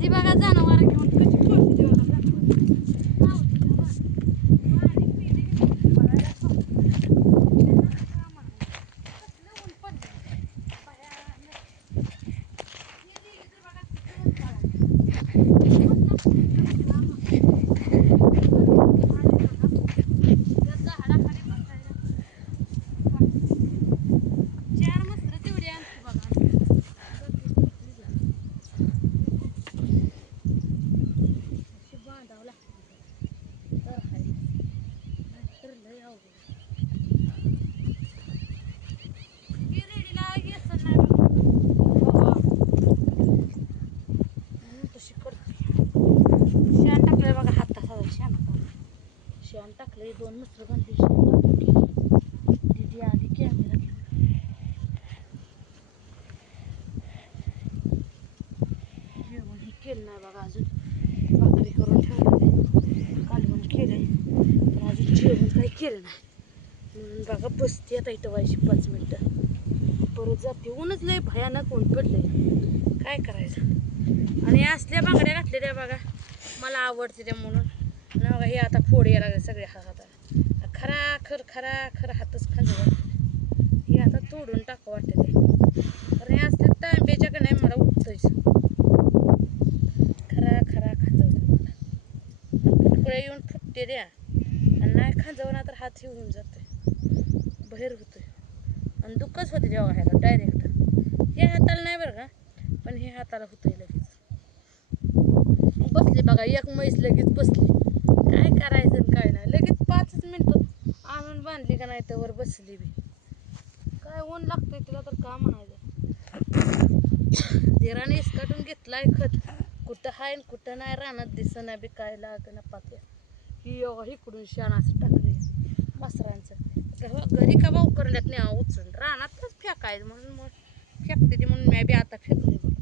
ती बघा जनावर घेऊन कशी पळते बघा शेण टाकले 2 मस्तर बांधले दीदी आली कॅमेरा घेऊन जेवण हे केलं नाही बघा अजून भाकरी करून ठेवले कालवण केलंय पण अजून जेवण काही केलं नाही म्हणून बघा बसते आता इथं व्हायची 5 मिनिटं परत जाते ऊनच लय भयानक ऊन पडले काय करायचं आणि असल्या बांगड्या घातलेल्या बघा मला आवडते त्या म्हणून ना बघा हे आता फोड यायला लागले सगळे हाताला खरा हातच खांजवत हे आता तोडून टाकावं वाटतं ते कारण हे असल्या तांब्याच्या का नाही मला उठतंयच खरा खांजवते मला फुटकुळ्या येऊन फुटते द्या आणि नाही खांजवणार तर हात हे होऊन जातोय बाहेर होतोय आणि दुःखच होते जेव्हा ह्याला डायरेक्ट हे हाताला नाही बरं का पण हे हाताला होतंय लगेच बसली बघा एक म्हैस लगेच बसली काय करायचं काय नाही लगेच 5 मिनिटं आणून बांधली का नाही त्यावर बसली बी काय ऊन लागतंय तिला तर का म्हणायचं धीराने इसकाटून घेतलाय खत कुठं हाय कुठं नाही रानात दिसना बी काय लागणं पात्या ही इकडून शाण असं टाकले मसरांचं घरी का भाऊ करण्यात नाही उचलून रानातच फेकायचं म्हणून मग फेकते ती म्हणून मी बी आता फेकले बघ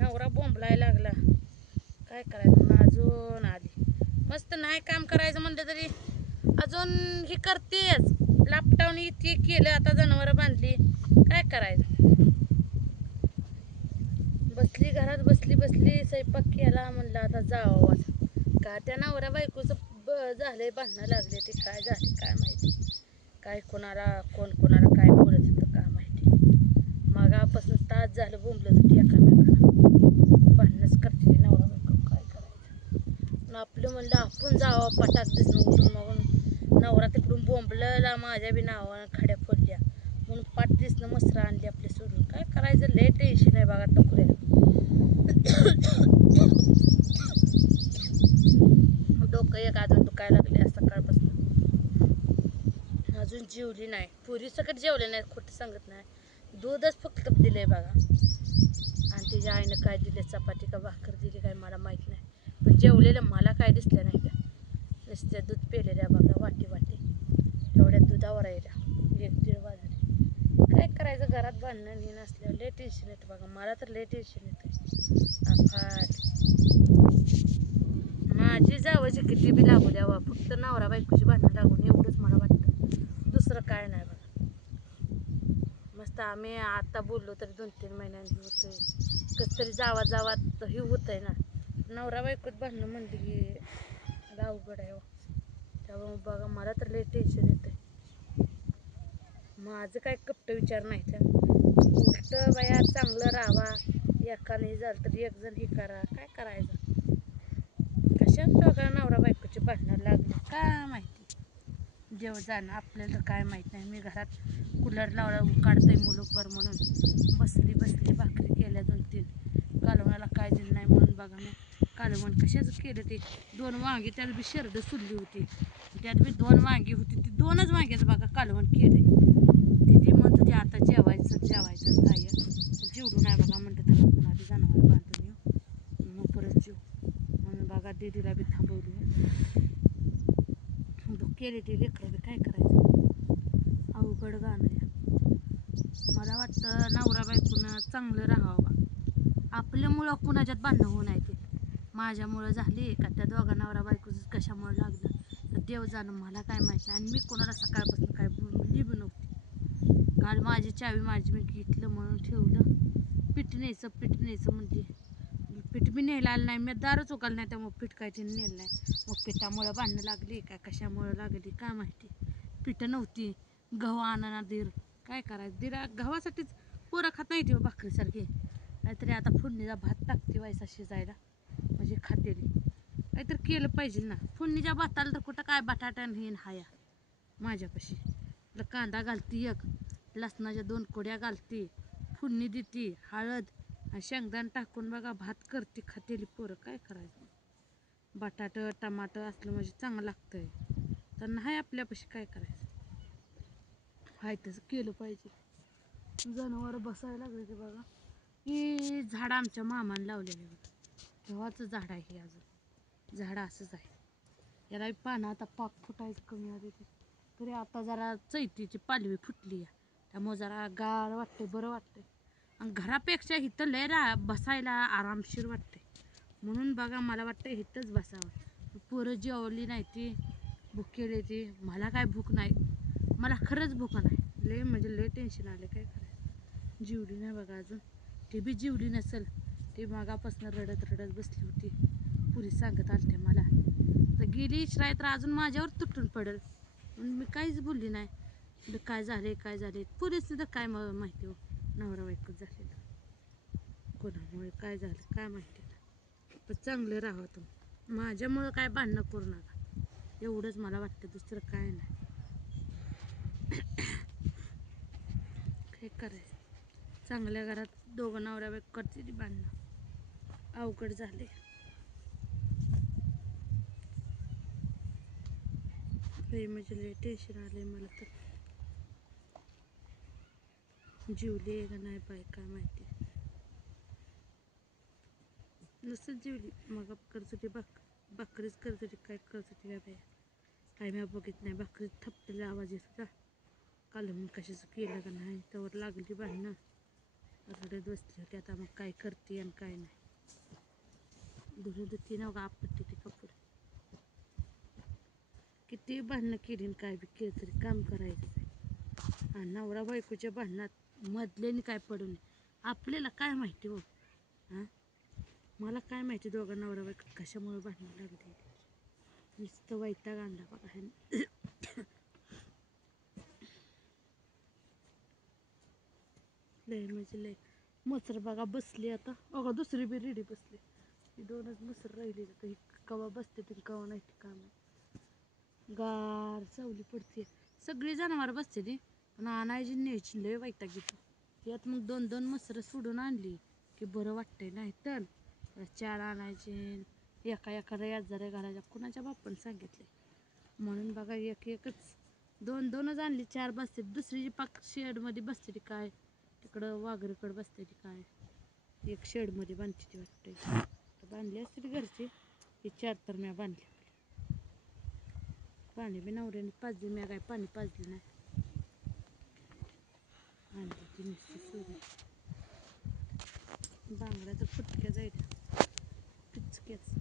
नवरा बोंबलायला लागला काय करायचं म्हणून अजून आली मस्त नाही काम करायचं म्हणलं तरी अजून ही करतेच लॅपटॉप इथे केलं आता जनावरं बांधली काय करायचं बसली घरात बसली स्वयंपाक केला म्हणलं आता जावं का त्या नवऱ्या बायकोचं झालंय बांधणं लागले ते काय झाले काय माहिती काय कोणाला काय बोलत होतं काय माहिती मगापासून तास झालं बोंबलत होती एकामेकाला भांडणच करते नवरा बायको काय करायचं आपलं म्हणलं आपण जावं पटाक दिसणं उठून मग नवरा तिकडून बोंबला माझ्या बी नावानं खड्या फोडल्या म्हणून पाठ दिसणं मसरा आणली आपले सोडून काय करायचं लय टेन्शन आहे बघा टोकऱ्याला डोकं एक अजून दुखायला लागले सकाळपासून अजून जेवली नाही पुरी सकट जेवले नाही खोटं सांगत नाही दूधच फक्त दिलंय बघा आणि तिच्या आईनं काय दिले चपाती का भाकर दिली काय मला माहीत नाही पण जेवलेलं मला काय दिसलं नाही त्या नुसत्या दूध पेलेल्या बघा वाटी तेवढ्या दुधावर यायला 1-1.5 वाजले काय करायचं घरात बांधणं हे नसल्यावर लय टेन्शन येतं बघा मला तर लय टेन्शन येतं अफाट माझी जावायची किती बी लागू द्यावं फक्त नवरा बायकोची भांडणं लागून एवढंच मला वाटतं दुसरं काय नाही बघा मस्त आम्ही आता बोललो तरी 2-3 महिन्यांनी होतंय कसं तरी जावात हे होतंय ना नवरा बायकोत भांडणं म्हणली की अवघड आहे त्यामुळे बघा मला तर लय टेन्शन येतंय माझं काय कपट विचार नाही तर उलट बाया चांगलं राहावा एकाने झालं तर एक जण हे करा काय करायचं कशात बघा नवरा बायकोची भांडणं लागली काय माहिती देव जाणं आपल्याला काय माहीत नाही मी घरात कूलर लावला काढतोय मुलूकभर म्हणून बसली भाकरी केल्या 2-3 कालवणाला काय दिलं नाही म्हणून बघा मी कालवण कशाच केलं ते 2 वांगी त्याला बी शेरडं सुलली होती त्यात बी 2 वांगी होती ती 2च वांग्याचं बघा कालवण केलंय दीदी म्हणत होती आता जेवायचं ताई जेवलो नाही बघा म्हणतं तर आपण आधी जनावर बांधून येऊ मग परत जेव म्हणून बघा दीदीला बी थांबवली केले ते लेकरं बी काय करायचं अवघड गाणं आहे मला वाटतं नवरा बायकोनं चांगलं राहावं आपल्यामुळं कुणाच्यात भांडणं होऊ नये ते माझ्यामुळं झाली का त्या दोघा नवरा बायकोच कशामुळे लागलं तर देव जाणं मला काय माहिती आणि मी कोणाला सकाळपासून काय बोलली बी नव्हती काल माझी चावी मी घेतलं म्हणून ठेवलं पीठ न्यायचं म्हणते पीठ बी न्यायला आलं नाही, मी दारच उकाल नाही, त्यामुळे पीठ काय ते नेलं नाही. मग पिठामुळं भांडणं लागली काय कशामुळं लागली काय माहिती. पिठं नव्हती, गहू आणा दीर, काय करायचं दिरा गव्हासाठीच पोरं खात नाही ती भाकरीसारखी. नाहीतरी आता फोडणीचा भात टाकते व्हायचा शिजायला, म्हणजे खातेली. काहीतरी केलं पाहिजे ना. फोडणीच्या भाताला तर कुठं काय बटाटा हेन हाया माझ्यापाशी. कांदा घालती, एक लसणाच्या 2 कोड्या घालती, फोडणी देते, हळद आणि शेंगदाण टाकून बघा भात करते, खातेली पोरं. काय करायचं. बटाटं टमाटर असलं म्हणजे चांगलं लागतंय, तर नाही आपल्यापाशी काय करायचं. हाय तसं केलं पाहिजे. जनावर बसायला लागले ते बघा. ही झाडं आमच्या मामाने लावलेली बघा, केव्हाचं झाड आहे हे. अजून झाडं असंच आहे, याला पानं आता पाक फुटायचं कमी आले ते. तरी आता जरा चैतीची पालवी फुटली आहे, त्यामुळे जरा गार वाटते, बरं वाटते. आणि घरापेक्षा इथं लय बसायला आरामशीर वाटते. म्हणून बघा मला वाटतं इथंच बसावं. पोरं जेवली नाही ती, भुकेली ती. मला काय भूक नाही, मला खरंच भूक नाही. लय म्हणजे लय टेन्शन आलं. काय करायचं. जेवली नाही बघा अजून, ती बी जेवली नसेल. ती मागापासून रडत रडत बसली होती. पुरी सांगत आलते मला, तर गेली इचराय तर अजून माझ्यावर तुटून पडेल. म्हणून मी काहीच बोलली नाही. काय झाले काय झाले पुरीच तर काय माहिती हो. नवरा बायकोच झालेलं, कोणामुळे काय झालं काय माहिती. पण चांगलं राहावं तुम्ही, माझ्यामुळं काय भांडणं करू नका, एवढंच मला वाटतं. दुसरं काय नाही. काय करायचं. चांगल्या घरात दोघं नवरा बायको करते ती भांडणं, अवघड झाले. म्हणजे लय टेन्शन आलंय मला तर. जीवली का नाही बाय काय माहिती. नसत जीवली मग करत होती भाकरीच करत होती. काय करत होती काय बाया, काय मी बघित नाही. भाकरीत थपलेला आवाज येत होता. कालवून कशाचं केलं का नाही, त्यावर लागली भांडणं, रडत बसली होती. आता मग काय करते आणि काय नाही. धुणं धुती ना बघा, आपटते ते कपडे. किती भांडणं केली काय बी केलं तरी काम करायचं. आणि नवरा बायकोच्या भांडणात मधल्याने काय पडू नये, आपल्याला काय माहिती हो. हां, मला काय माहिती दोघं नवरा बायको कशामुळे भांडणं लागली. नुसतं वैताग आणला बघा ह्याने. लय म्हणजे लय. मसर बघा बसली आता बघा, दुसरी बी रेडी बसली. ही 2च मसर राहिली, तर ही कवा बसते ती कवा नाही ती काम. गार सावली पडते, सगळी जनावर बसते ती, पण आणायची न्यायची लय वैताग घेतो. यात मग 2 मसरं सोडून आणली की बरं वाटतंय. नाही तर 4 आणायचे, एका यात जरा घालायच्या, कुणाच्या बाप्पाने सांगितले. म्हणून बघा एकच 2च आणली. 4 बसते, दुसरी जी पाक शेडमध्ये बसते ती काय, तिकडं वाघरीकडं बसते ती काय, एक शेडमध्ये बांधते ती वाटते. तर बांधली असते ती घरची. ही 4 तर मी बांधली. पाणी बी नवऱ्याने पाजली, मी काय पाणी पाजली नाही. आणली ती नुसती सोडून. बांगड्या तर फुटक्या जाईल, पिचक्याच.